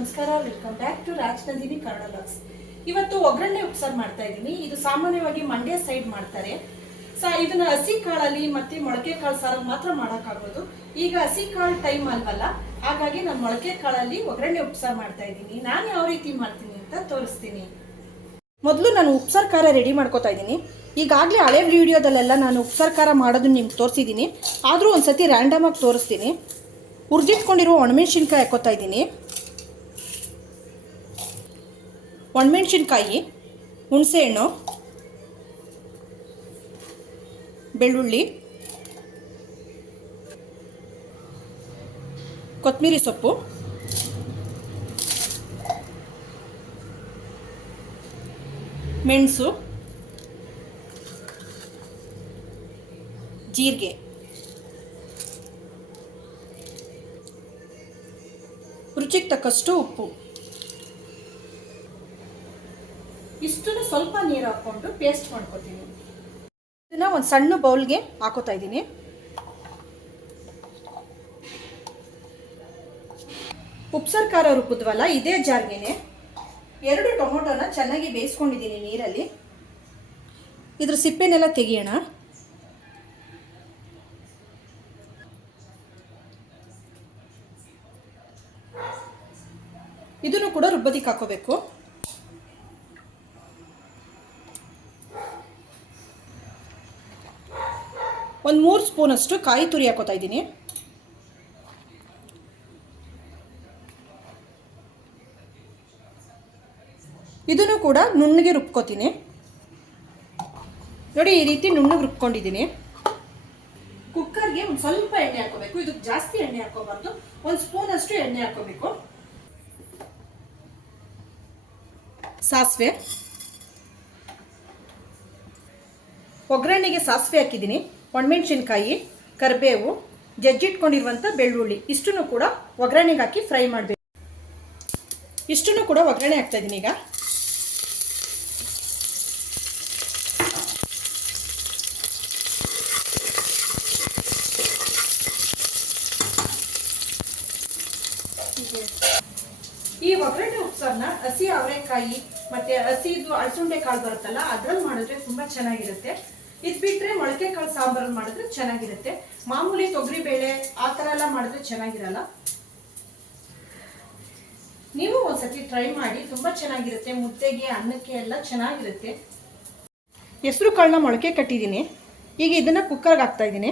ನಮಸ್ಕಾರ welcome back to Rajanandini Kannada vlogs ಇವತ್ತು ಒಗ್ಗರಣೆ ಉಪ್ಸಾರು ಮಾಡ್ತಾ ಇದ್ದೀನಿ. ಇದು ಸಾಮಾನ್ಯವಾಗಿ ಮಂಡ್ಯ ಸೈಡ್ ಮಾಡ್ತಾರೆ. ಸೊ ಇದನ್ನ ಹಸಿ ಕಾಳಲ್ಲಿ ಮತ್ತೆ ಮೊಳಕೆ ಕಾಳು ಸಾರು ಮಾತ್ರ ಮಾಡೋಕ್ಕಾಗೋದು. ಈಗ ಹಸಿ ಕಾಳು ಟೈಮ್ ಅಲ್ವಲ್ಲ? ಹಾಗಾಗಿ ನಾನು ಮೊಳಕೆ ಕಾಳಲ್ಲಿ ಒಗ್ಗರಣೆ ಉಪ್ಸಾರು ಮಾಡ್ತಾ ಇದ್ದೀನಿ. ನಾನು ಯಾವ ರೀತಿ ಮಾಡ್ತೀನಿ ಅಂತ ತೋರಿಸ್ತೀನಿ. ಮೊದಲು ನಾನು ಉಪ್ಸಾರು ಖಾರ ರೆಡಿ ಮಾಡ್ಕೋತಾ ಇದ್ದೀನಿ. ಈಗಾಗಲೇ ಹಳೆ ವಿಡಿಯೋದಲ್ಲೆಲ್ಲ ನಾನು ಉಪ್ಸಾರ್ ಖಾರ ಮಾಡೋದನ್ನ ನಿಮ್ಗೆ ತೋರಿಸಿದ್ದೀನಿ. ಆದರೂ ಒಂದು ಸತಿ ರ್ಯಾಂಡಮಾಗಿ ತೋರಿಸ್ತೀನಿ. ಉರ್ಜಿಟ್ಕೊಂಡಿರುವ ಒಣಮೆಣ್ಸಿನ್ಕಾಯಿ ಹಾಕೋತಾ ಇದ್ದೀನಿ. ಒಣಮೆಣ್ಸಿನ್ಕಾಯಿ ಹುಣಸೆಹಣ್ಣು ಬೆಳ್ಳುಳ್ಳಿ ಕೊತ್ತಂಬರಿ ಸೊಪ್ಪು ಮೆಣಸು ಜೀರಿಗೆ. ರುಚಿಗೆ ತಕ್ಕಷ್ಟು ಉಪ್ಪು ಇಷ್ಟನ್ನು ಸ್ವಲ್ಪ ನೀರು ಹಾಕ್ಕೊಂಡು ಪೇಸ್ಟ್ ಮಾಡ್ಕೊತೀನಿ. ಇದನ್ನ ಒಂದು ಸಣ್ಣ ಬೌಲ್ಗೆ ಹಾಕೋತಾ ಇದ್ದೀನಿ. ಉಪ್ಸರ್ ಖಾರ ರುಬ್ಬಿದ್ವಲ್ಲ, ಇದೇ ಜಾರ್ಗೆನೆ. ಎರಡು ಟೊಮೊಟೊನ ಚೆನ್ನಾಗಿ ಬೇಯಿಸ್ಕೊಂಡಿದ್ದೀನಿ ನೀರಲ್ಲಿ. ಇದ್ರ ಸಿಪ್ಪೆನೆಲ್ಲ ತೆಗಿಯೋಣ. ಇದನ್ನು ಕೂಡ ರುಬ್ಬದಿಕ್ಕೆ ಹಾಕೋಬೇಕು. ಒಂದು ಮೂರು ಸ್ಪೂನಷ್ಟು ಕಾಯಿ ತುರಿ ಹಾಕೋತಾ ಇದ್ದೀನಿ. ಇದನ್ನು ಕೂಡ ನುಣ್ಣಗೆ ರುಬ್ಕೋತೀನಿ. ನೋಡಿ, ಈ ರೀತಿ ನುಣ್ಣಗೆ ರುಬ್ಕೊಂಡಿದ್ದೀನಿ. ಕುಕ್ಕರ್ಗೆ ಒಂದು ಸ್ವಲ್ಪ ಎಣ್ಣೆ ಹಾಕೋಬೇಕು ಇದಕ್ಕೆ ಜಾಸ್ತಿ ಎಣ್ಣೆ ಹಾಕೋಬಾರ್ದು ಒಂದು ಸ್ಪೂನ್ ಅಷ್ಟು ಎಣ್ಣೆ ಹಾಕೋಬೇಕು ಸಾಸಿವೆ. ಒಗ್ಗರಣೆಗೆ ಸಾಸಿವೆ ಹಾಕಿದ್ದೀನಿ. ಒಣಮೆಣ್ಸಿನ್ಕಾಯಿ, ಕರಿಬೇವು ಜಜ್ಜಿಟ್ಕೊಂಡಿರುವಂಥ ಬೆಳ್ಳುಳ್ಳಿ. ಇಷ್ಟನ್ನು ಕೂಡ ಒಗ್ಗರಣೆಗೆ ಹಾಕಿ ಫ್ರೈ ಮಾಡಬೇಕು. ಇಷ್ಟನ್ನು ಕೂಡ ಒಗ್ಗರಣೆ ಹಾಕ್ತಾ ಇದ್ದೀನಿ ಈಗ. ಈ ಒಗ್ಗರಣೆ ಉಪ್ಸಾರನ್ನ ಹಸಿ ಅವರೆಕಾಯಿ ಮತ್ತೆ ಹಸಿದು ಅಳಸುಂಡೆ ಕಾಳು ಬರುತ್ತಲ್ಲ, ಅದ್ರಲ್ಲಿ ಮಾಡಿದ್ರೆ ತುಂಬಾ ಚೆನ್ನಾಗಿರುತ್ತೆ. ಇದು ಬಿಟ್ರೆ ಮೊಳಕೆ ಕಾಳು ಸಾಂಬಾರು ಮಾಡಿದ್ರೆ ಚೆನ್ನಾಗಿರುತ್ತೆ. ಮಾಮೂಲಿ ತೊಗರಿ ಬೇಳೆ ಆ ಥರ ಎಲ್ಲ ಮಾಡಿದ್ರೆ ಚೆನ್ನಾಗಿರಲ್ಲ. ನೀವು ಒಂದ್ಸತಿ ಟ್ರೈ ಮಾಡಿ, ತುಂಬಾ ಚೆನ್ನಾಗಿರುತ್ತೆ. ಮುದ್ದೆಗೆ, ಅನ್ನಕ್ಕೆ ಎಲ್ಲ ಚೆನ್ನಾಗಿರುತ್ತೆ. ಹೆಸರು ಕಾಳನ್ನ ಮೊಳಕೆ ಕಟ್ಟಿದ್ದೀನಿ. ಈಗ ಇದನ್ನ ಕುಕ್ಕರ್ಗೆ ಹಾಕ್ತಾ ಇದ್ದೀನಿ.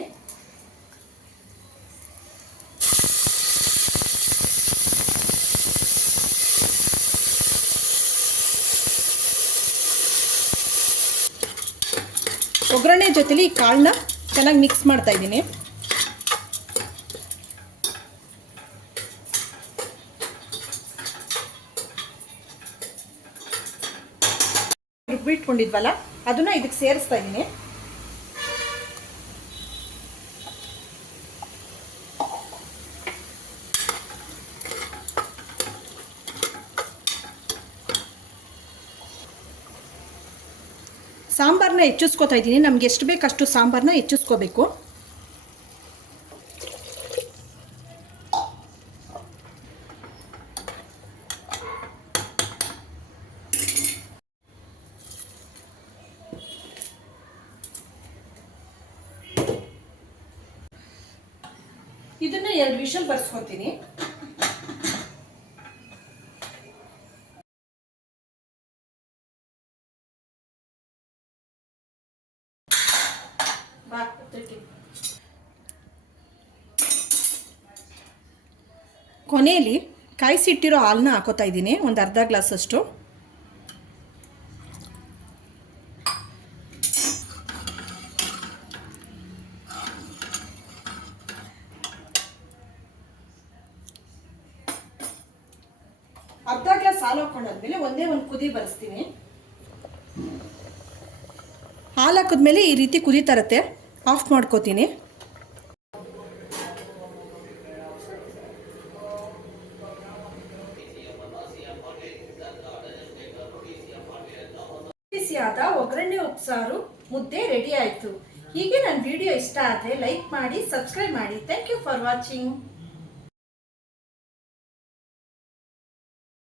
ಒಗ್ಗರಣೆ ಜೊತೆಲಿ ಈ ಕಾಳನ್ನ ಚೆನ್ನಾಗಿ ಮಿಕ್ಸ್ ಮಾಡ್ತಾ ಇದ್ದೀನಿ. ರುಬ್ಬಿಟ್ಕೊಂಡಿದ್ವಲ್ಲ ಅದನ್ನ ಇದಕ್ಕೆ ಸೇರಿಸ್ತಾ ಇದ್ದೀನಿ. ಸಾಂಬಾರನ್ನ ಹೆಚ್ಚಿಸ್ಕೋತಾ ಇದ್ದೀನಿ. ನಮ್ಗೆ ಎಷ್ಟು ಬೇಕು ಅಷ್ಟು ಸಾಂಬಾರನ್ನ ಹೆಚ್ಚಿಸ್ಕೋಬೇಕು. ಇದನ್ನ ಎರಡು ವಿಷಲ್ ಬರ್ಸ್ಕೊತೀನಿ. ಕೊನೆಯಲ್ಲಿ ಕಾಯಿಸಿಟ್ಟಿರೋ ಹಾಲನ್ನ ಹಾಕೋತಾ ಇದ್ದೀನಿ, ಒಂದು ಅರ್ಧ ಗ್ಲಾಸಷ್ಟು ಅರ್ಧ ಗ್ಲಾಸ್ ಹಾಲು ಹಾಕೊಂಡಾದ್ಮೇಲೆ ಒಂದೇ ಒಂದು ಕುದಿ ಬರೆಸ್ತೀನಿ. ಹಾಲು ಹಾಕಿದ್ಮೇಲೆ ಈ ರೀತಿ ಕುದಿ ತರತ್ತೆ. ಆಫ್ ಮಾಡ್ಕೋತೀನಿ. ಬಿಸಿಯಾದ ಒಗ್ಗರಣೆ ಉಪ್ಸಾರು ಮುದ್ದೆ ರೆಡಿ ಆಯಿತು. ಹೀಗೆ ನನ್ನ ವಿಡಿಯೋ ಇಷ್ಟ ಆದರೆ ಲೈಕ್ ಮಾಡಿ ಸಬ್ಸ್ಕ್ರೈಬ್ ಮಾಡಿ. Thank you for watching